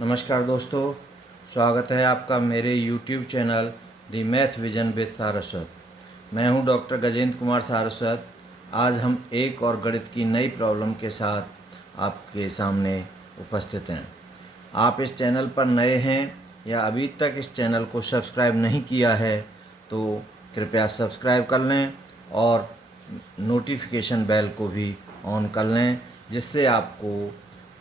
नमस्कार दोस्तों, स्वागत है आपका मेरे YouTube channel the math vision with Saraswat. मैं हूं डॉक्टर गजेंद्र कुमार सारस्वत। आज हम एक और गणित की नई प्रॉब्लम के साथ आपके सामने उपस्थित हैं। आप इस चैनल पर नए हैं या अभी तक इस चैनल को सब्सक्राइब नहीं किया है तो कृपया सब्सक्राइब कर लें और नोटिफिकेशन बेल को भी ऑन कर लें, जिससे आपको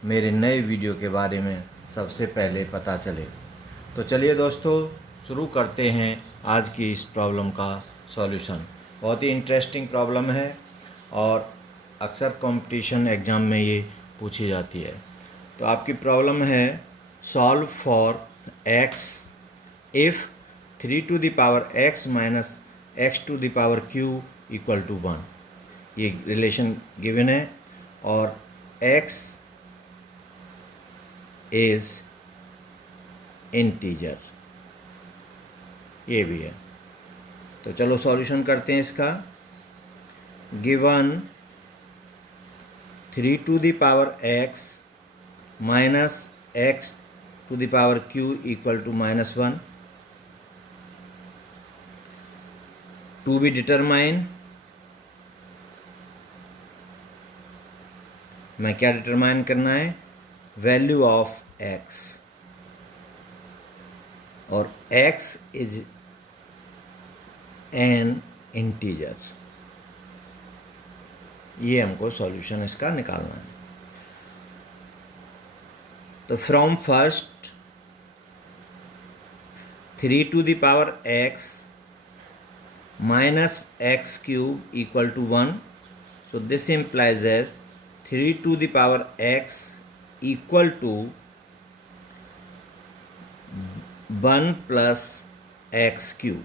मेरे नए वीडियो के बारे में सबसे पहले पता चले। तो चलिए दोस्तों, शुरू करते हैं आज की इस प्रॉब्लम का सॉल्यूशन। बहुत ही इंटरेस्टिंग प्रॉब्लम है और अक्सर कंपटीशन एग्ज़ाम में ये पूछी जाती है। तो आपकी प्रॉब्लम है solve for x if 3 to the power x minus x to the power q equal to 1। ये रिलेशन गिवन है और x इज़ इंटीजर, ये भी है। तो चलो सॉल्यूशन करते हैं इसका। Given 3 to the power x minus x to the power q equal to -1 to be determine. मैं क्या डिटरमाइन करना है? वैल्यू ऑफ x, और x इज एन इंटीजर। ये हमको सॉल्यूशन इसका निकालना है। तो from first 3 to the power x minus X cube equal to 1। So this implies as 3 to the power x equal to 1 plus x cube.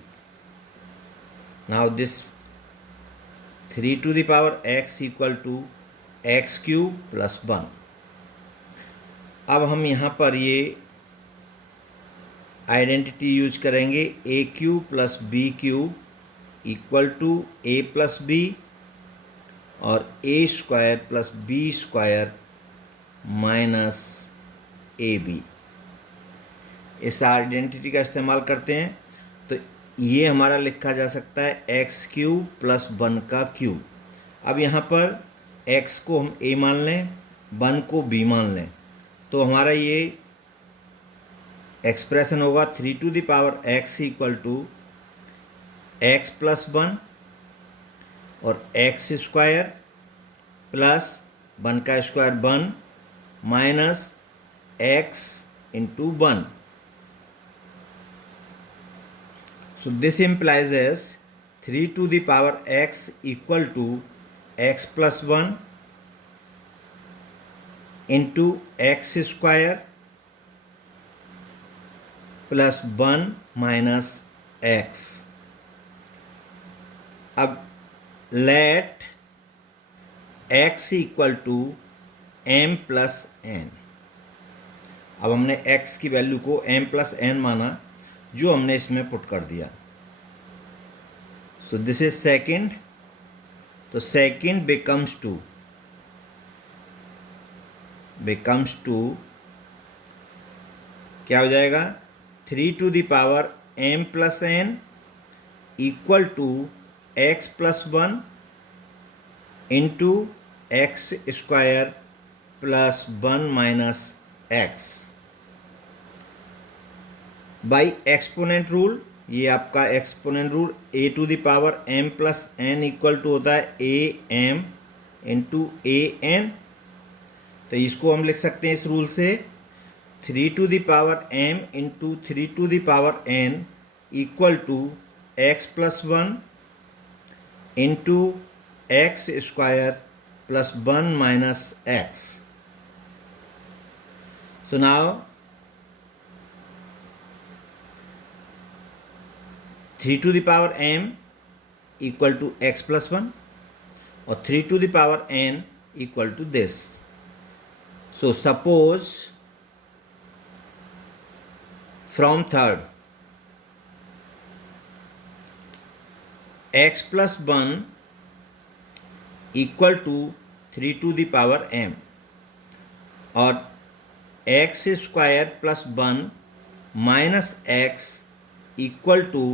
Now this 3 to the power x equal to x cube plus 1. अब हम यहाँ पर ये identity use करेंगे, a cube plus b cube equal to a plus b और a square plus b square minus a b. इस identity का इस्तेमाल करते हैं तो ये हमारा लिखा जा सकता है एक्स क्यूब प्लस 1 का क्यूब। अब यहाँ पर x को हम a मान लें, 1 को b मान लें, तो हमारा ये एक्सप्रेशन होगा 3 to the power x equal to X plus 1 और एक्स स्क्वायर प्लस 1 का square 1 minus X into 1। So this implies as 3 to the power x equal to x plus 1 into x square plus 1 minus x। अब let x equal to m plus n। अब हमने x की value को m plus n माना, जो हमने इसमें put कर दिया। So this is second. तो सेकेंड बिकम्स टू क्या हो जाएगा? 3 to the power m plus n equal to x plus 1 into X square plus 1 minus X by exponent rule. ये आपका exponent rule, a to the power m plus n equal to होता है a m into a n। तो इसको हम लिख सकते हैं इस रूल से 3 to the power m into 3 to the power n equal to x plus 1 into X square plus 1 minus X. So now 3 to the power m equal to X plus 1 और 3 to the power n equal to this. So suppose from third x plus 1 equal to 3 to the power m और X square plus 1 minus X equal to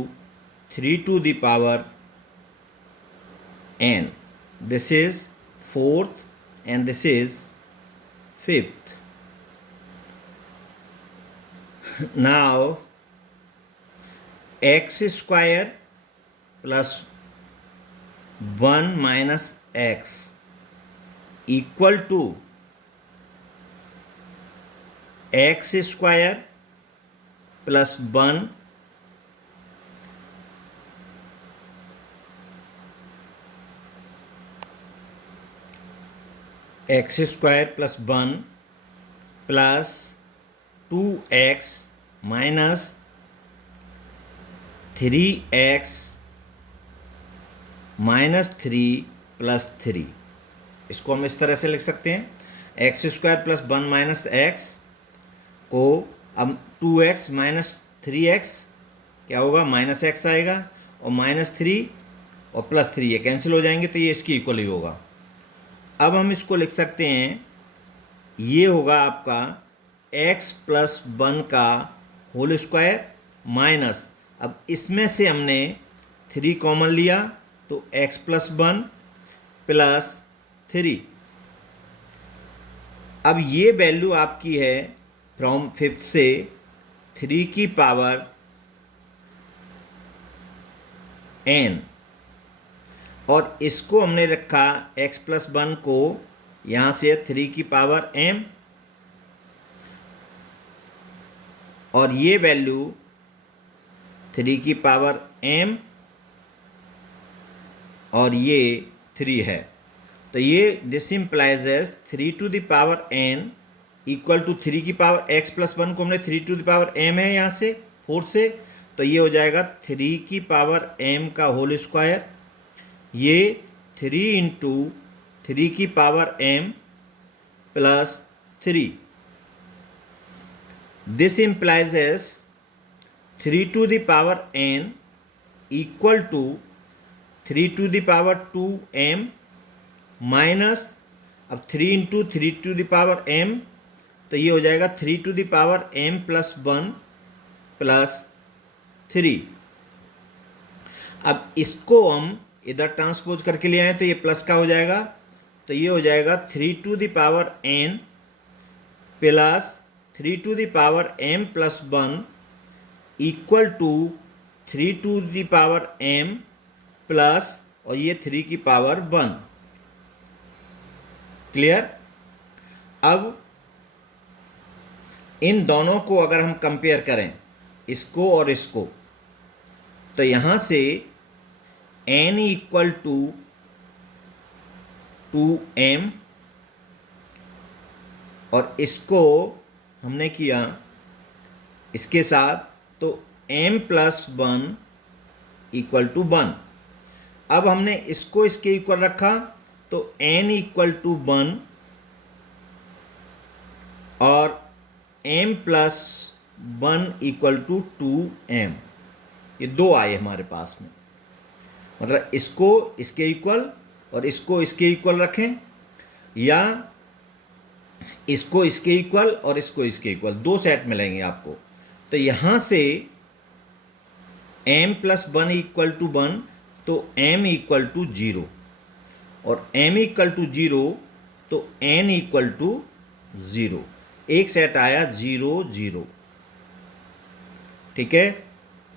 3 to the power n. This is fourth and this is fifth. Now x square plus 1 minus x equal to x square plus 1 x square plus 1 plus 2x minus 3x minus 3 plus 3। इसको हम इस तरह से लिख सकते हैं x square plus 1 minus x को अब 2x माइनस 3x क्या होगा, माइनस एक्स आएगा और माइनस 3 और प्लस 3 ये कैंसिल हो जाएंगे तो ये इसकी इक्वल ही होगा। अब हम इसको लिख सकते हैं, ये होगा आपका x प्लस 1 का होल स्क्वायर माइनस, अब इसमें से हमने 3 कॉमन लिया तो x प्लस 1 प्लस 3। अब ये वैल्यू आपकी है फ्रॉम फिफ्थ से 3 की पावर n, और इसको हमने रखा x प्लस 1 को यहाँ से 3 की पावर m, और ये वैल्यू 3 की पावर m और ये 3 है। तो ये this implies as 3 to the power n equal to 3 की पावर x प्लस 1 को हमने 3 टू द पावर m है यहाँ से 4 से, तो ये हो जाएगा 3 की पावर m का होल स्क्वायर, ये 3 इंटू 3 की power m plus 3। This implies as 3 to the power n equal to 3 to the power 2m minus, अब 3 into 3 to the power m तो ये हो जाएगा 3 to the power m plus 1 plus 3। अब इसको हम इधर ट्रांसपोज करके ले आए तो ये प्लस का हो जाएगा, तो ये हो जाएगा 3 to the power n plus 3 to the power m plus 1 equal to 3 to the power m plus और ये 3 की पावर 1। क्लियर। अब इन दोनों को अगर हम कंपेयर करें, इसको और इसको, तो यहाँ से n इक्वल टू 2m और इसको हमने किया इसके साथ तो m प्लस 1 इक्वल टू 1। अब हमने इसको इसके इक्वल रखा तो n इक्वल टू 1 और m plus 1 equal to 2m, ये दो आए हमारे पास में, मतलब इसको इसके इक्वल और इसको इसके इक्वल रखें, या इसको इसके इक्वल और इसको इसके इक्वल, दो सेट मिलेंगे आपको। तो यहाँ से m प्लस 1 इक्वल टू 1 तो m इक्वल टू 0 और m इक्वल टू 0 तो n इक्वल टू 0, एक सेट आया 0 0। ठीक है,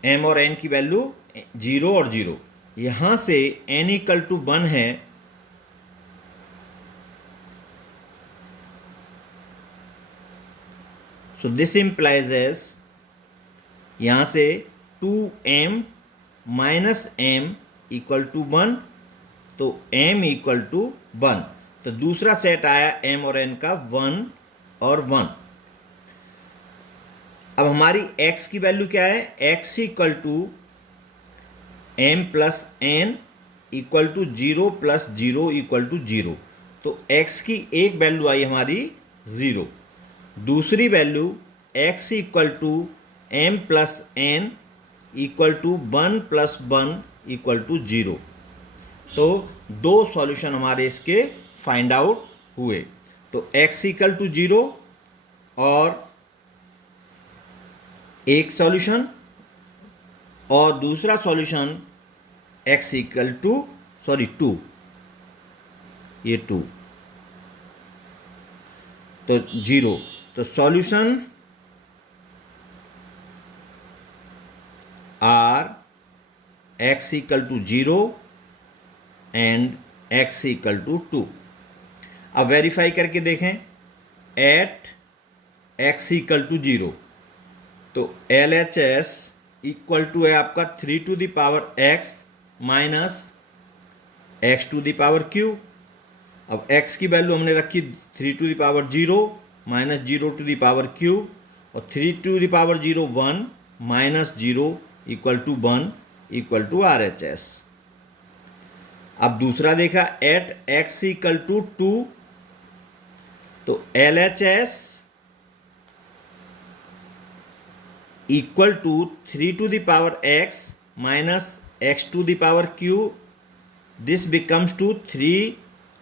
m और n की वैल्यू 0 और 0। यहाँ से n इक्वल टू 1 है, सो दिस इम्प्लाइज एज यहाँ से 2m minus m equal to 1 तो m इक्वल टू 1, तो दूसरा सेट आया m और n का 1 और 1। अब हमारी x की वैल्यू क्या है, x equal to m plus n equal to 0 plus 0 equal to 0, तो x की एक वैल्यू आई हमारी 0, दूसरी value x equal to m plus n equal to 1 plus 1 equal to 0। तो दो सॉल्यूशन हमारे इसके फाइंड आउट हुए। तो x इक्वल टू 0 और एक सॉल्यूशन, और दूसरा सॉल्यूशन x इक्वल टू 2, ये 2, तो 0। तो solution are x equal to 0 and x equal to 2। अब वेरीफाई करके देखें, एट x इक्वल टू 0, तो LHS इक्वल टू है आपका 3 to the power x minus x to the power q। अब x की वैल्यू हमने रखी 3 to the power 0 minus 0 to the power q, और 3 to the power 0 1 minus 0 equal to 1 equal to RHS। अब दूसरा देखा, एट x इक्वल टू 2, तो LHS equal to 3 to the power x minus x to the power q, this becomes to 3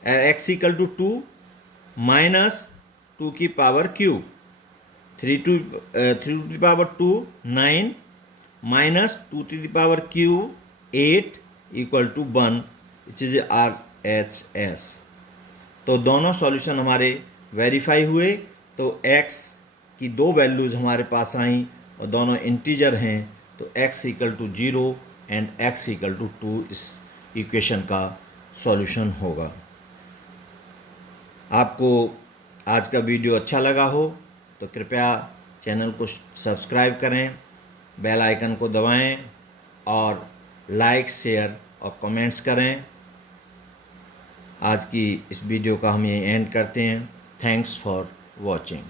x equal to 2 minus 2 की power q, 3 to the power 2 9 minus 2 to the power q 8 equal to 1, which is RHS। तो दोनों solution हमारे verify हुए, तो x की दो values हमारे पास आई और दोनों इंटीजर हैं, तो x equal to 0 and x equal to 2 इस इक्वेशन का सॉल्यूशन होगा। आपको आज का वीडियो अच्छा लगा हो तो कृपया चैनल को सब्सक्राइब करें, बेल आइकन को दबाएं और लाइक, शेयर और कमेंट्स करें। आज की इस वीडियो का हम ये एंड करते हैं। Thanks for watching.